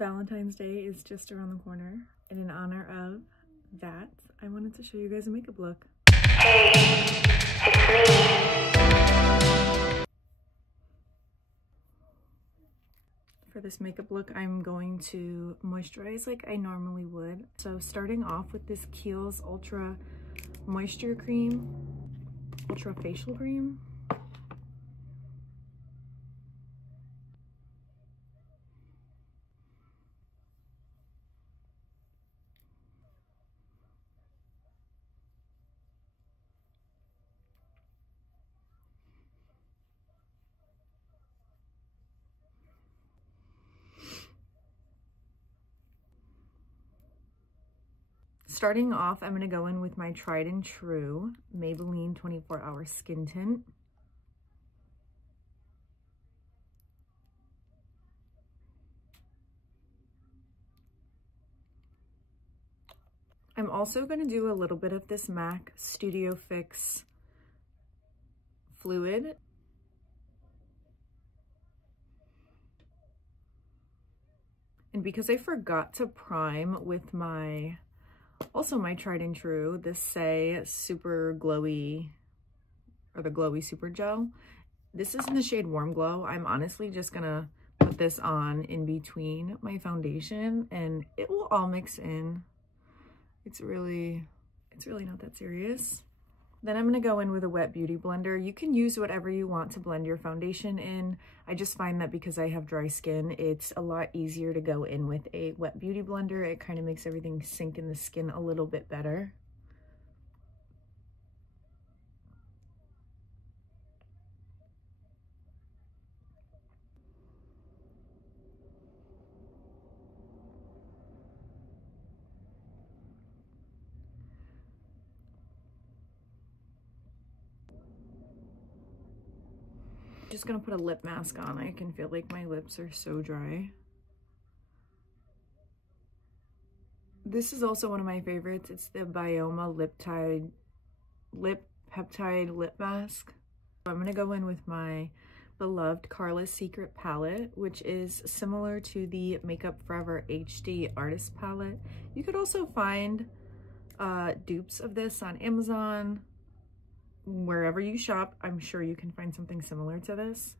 Valentine's Day is just around the corner, and in honor of that, I wanted to show you guys a makeup look. Hey, it's me. For this makeup look, I'm going to moisturize like I normally would. So starting off with this Kiehl's Ultra Moisture Cream, Ultra Facial Cream. Starting off, I'm going to go in with my tried and true Maybelline 24 Hour Skin Tint. I'm also going to do a little bit of this MAC Studio Fix Fluid. And because I forgot to prime with my tried and true, this Say Super Glowy, or the Glowy Super Gel. This is in the shade Warm Glow. I'm honestly just gonna put this on in between my foundation and it will all mix in. It's really not that serious. Then I'm gonna go in with a wet beauty blender. You can use whatever you want to blend your foundation in. I just find that because I have dry skin, it's a lot easier to go in with a wet beauty blender. It kind of makes everything sink in the skin a little bit better. Just gonna put a lip mask on. I can feel like my lips are so dry. This is also one of my favorites. It's the Bioma Lip Peptide Lip Mask. I'm gonna go in with my beloved Carla's Secret palette, which is similar to the Makeup Forever HD Artist palette. You could also find dupes of this on Amazon. Wherever you shop, I'm sure you can find something similar to this.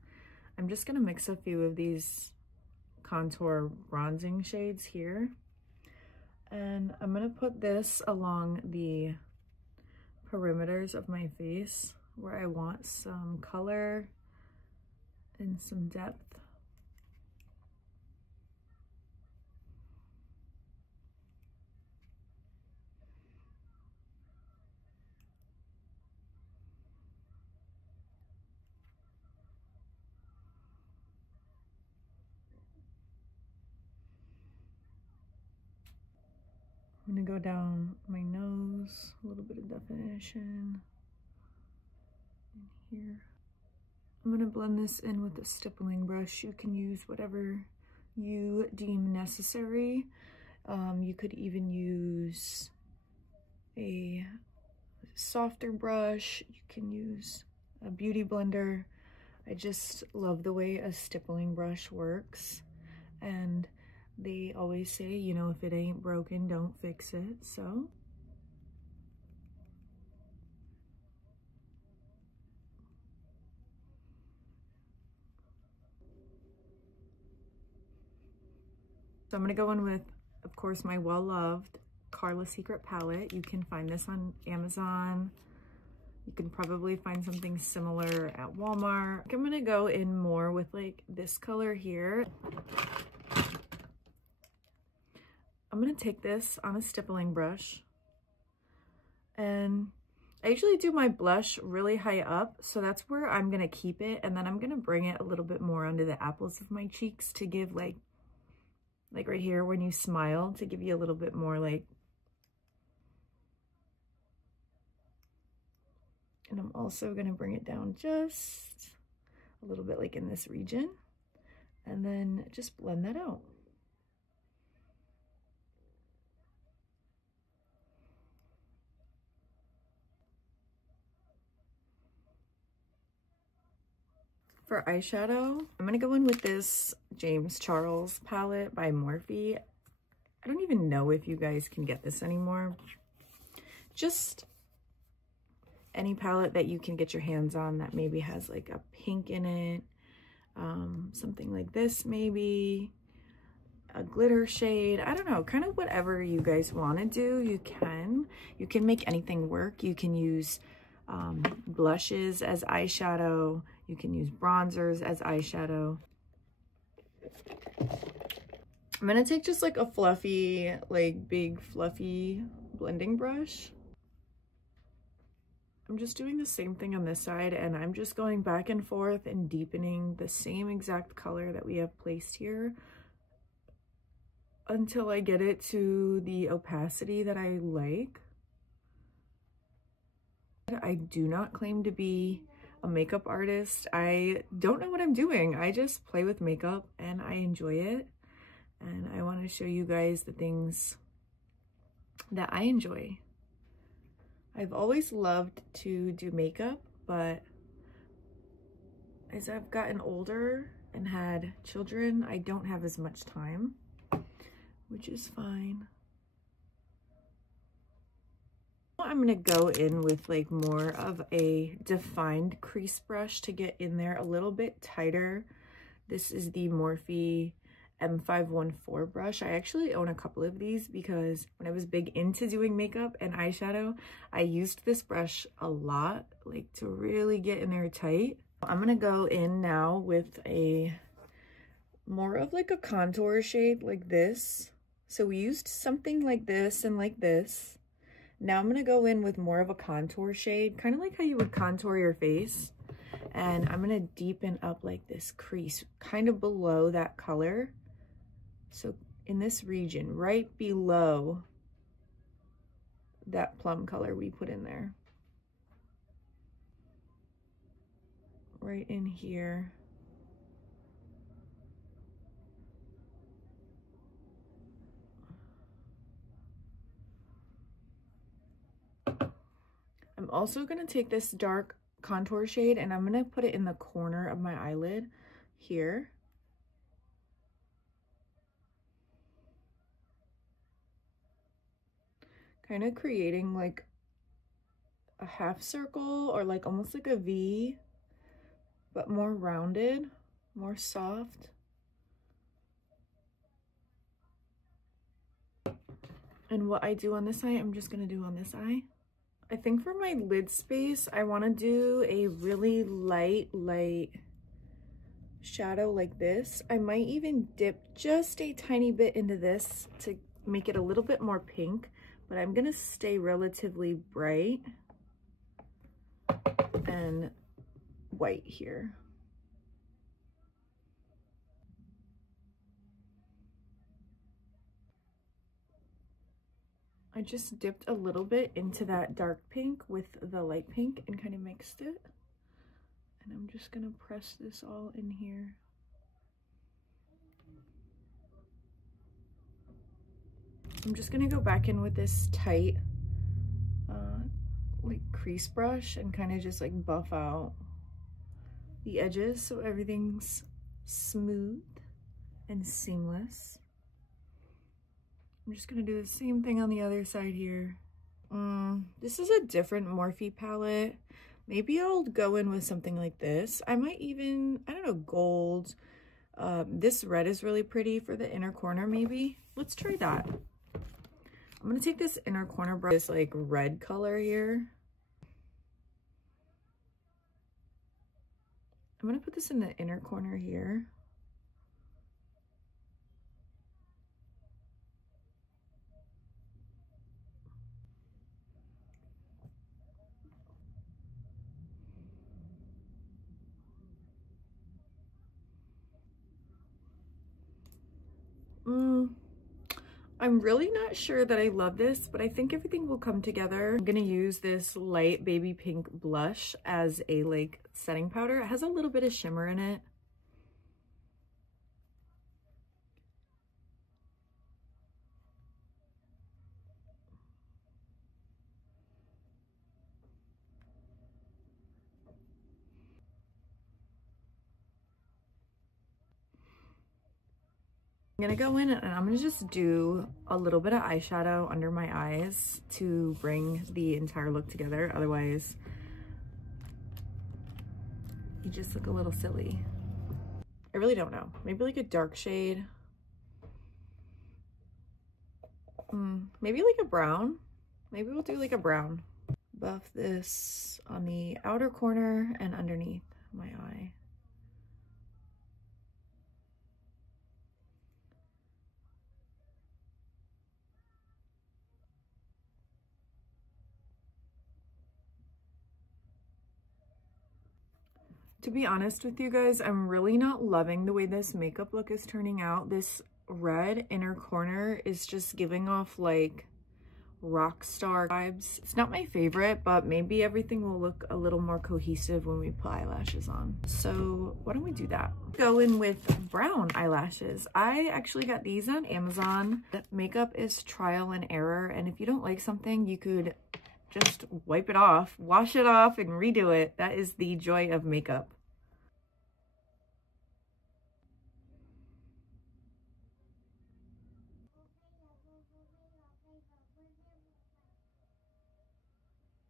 I'm just gonna mix a few of these contour bronzing shades here. And I'm gonna put this along the perimeters of my face where I want some color and some depth. I'm gonna go down my nose, a little bit of definition in here. I'm gonna blend this in with a stippling brush. You can use whatever you deem necessary. You could even use a softer brush. You can use a beauty blender. I just love the way a stippling brush works. And they always say, you know, if it ain't broken, don't fix it. So I'm gonna go in with, of course, my well-loved Carla's Secret palette. You can find this on Amazon. You can probably find something similar at Walmart. I'm gonna go in more with like this color here. I'm gonna take this on a stippling brush, and I usually do my blush really high up, so that's where I'm gonna keep it, and then I'm gonna bring it a little bit more under the apples of my cheeks to give like right here when you smile, to give you a little bit more like, and I'm also gonna bring it down just a little bit like in this region, and then just blend that out. For eyeshadow, I'm gonna go in with this James Charles palette by Morphe. I don't even know if you guys can get this anymore. Just any palette that you can get your hands on that maybe has like a pink in it, something like this, maybe a glitter shade. I don't know, kind of whatever you guys want to do, you can make anything work. You can use blushes as eyeshadow, you can use bronzers as eyeshadow. I'm gonna take just like a fluffy, like big fluffy blending brush. I'm just doing the same thing on this side, and I'm just going back and forth and deepening the same exact color that we have placed here until I get it to the opacity that I like. I do not claim to be a makeup artist. I don't know what I'm doing. I just play with makeup and I enjoy it. And I want to show you guys the things that I enjoy. I've always loved to do makeup, but as I've gotten older and had children, I don't have as much time, which is fine. I'm gonna go in with like more of a defined crease brush to get in there a little bit tighter. This is the Morphe M514 brush. I actually own a couple of these because when I was big into doing makeup and eyeshadow, I used this brush a lot, like to really get in there tight. I'm gonna go in now with a more of like a contour shade like this. So we used something like this and like this. Now I'm gonna go in with more of a contour shade, kind of like how you would contour your face. And I'm gonna deepen up like this crease, kind of below that color. So in this region, right below that plum color we put in there. Right in here. I'm also gonna take this dark contour shade and I'm gonna put it in the corner of my eyelid here. Kind of creating like a half circle or like almost like a V, but more rounded, more soft. And what I do on this eye, I'm just gonna do on this eye. I think for my lid space, I want to do a really light shadow like this. I might even dip just a tiny bit into this to make it a little bit more pink, but I'm going to stay relatively bright and white here. I just dipped a little bit into that dark pink with the light pink and kind of mixed it. And I'm just gonna press this all in here. I'm just gonna go back in with this tight like crease brush and kind of just like buff out the edges so everything's smooth and seamless. I'm just gonna do the same thing on the other side here. This is a different Morphe palette. Maybe I'll go in with something like this. I might even, I don't know, gold. This red is really pretty for the inner corner maybe. Let's try that. I'm gonna take this inner corner brush, this like red color here. I'm gonna put this in the inner corner here. I'm really not sure that I love this, but I think everything will come together. I'm gonna use this light baby pink blush as a like setting powder. It has a little bit of shimmer in it. I'm gonna go in and I'm gonna just do a little bit of eyeshadow under my eyes to bring the entire look together. Otherwise, you just look a little silly. I really don't know. Maybe like a dark shade. Maybe like a brown. Maybe we'll do like a brown. Buff this on the outer corner and underneath my eye. To be honest with you guys, I'm really not loving the way this makeup look is turning out. This red inner corner is just giving off like rock star vibes. It's not my favorite, but maybe everything will look a little more cohesive when we put eyelashes on. So why don't we do that? Go in with brown eyelashes. I actually got these on Amazon. Makeup is trial and error, and if you don't like something, you could just wipe it off, wash it off, and redo it. That is the joy of makeup.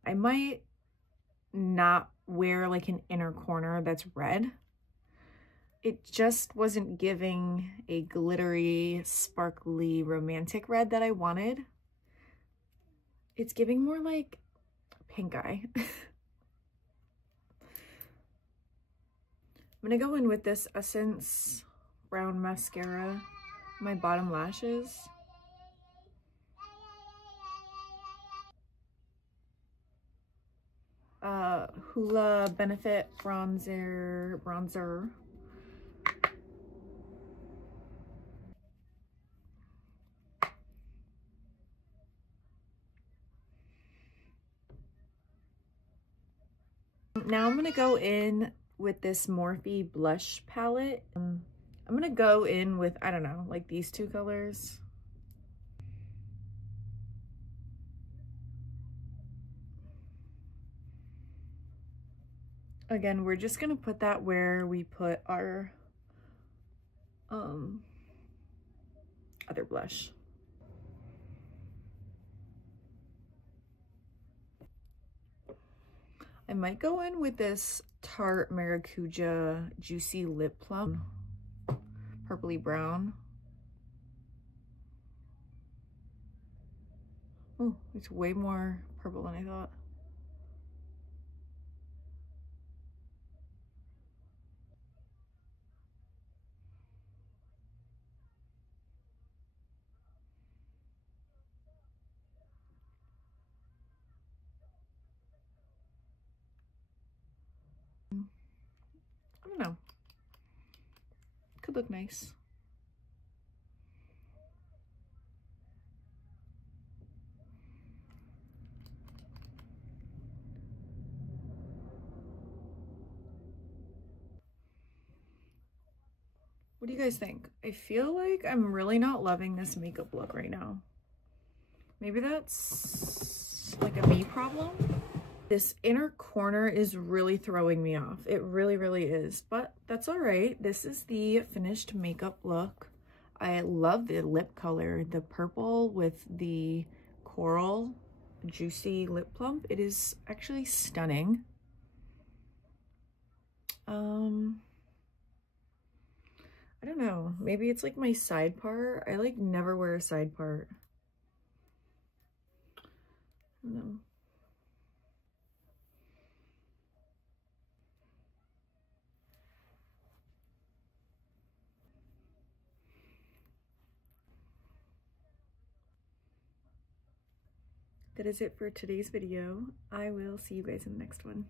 I might not wear like an inner corner that's red. It just wasn't giving a glittery, sparkly, romantic red that I wanted. It's giving more like pink eye. I'm gonna go in with this Essence brown mascara, my bottom lashes. Hoola Benefit bronzer. Now I'm gonna go in with this Morphe blush palette. I'm gonna go in with, I don't know, like these two colors. Again, we're just gonna put that where we put our other blush. I might go in with this Tarte Maracuja Juicy Lip Plum, purpley brown. Oh, it's way more purple than I thought. I don't know. Could look nice. What do you guys think? I feel like I'm really not loving this makeup look right now. Maybe that's like a me problem. This inner corner is really throwing me off. It really, really is, but that's all right. This is the finished makeup look. I love the lip color, the purple with the coral juicy lip plump. It is actually stunning. I don't know, maybe it's like my side part. I like never wear a side part. I don't know. That is it for today's video. I will see you guys in the next one.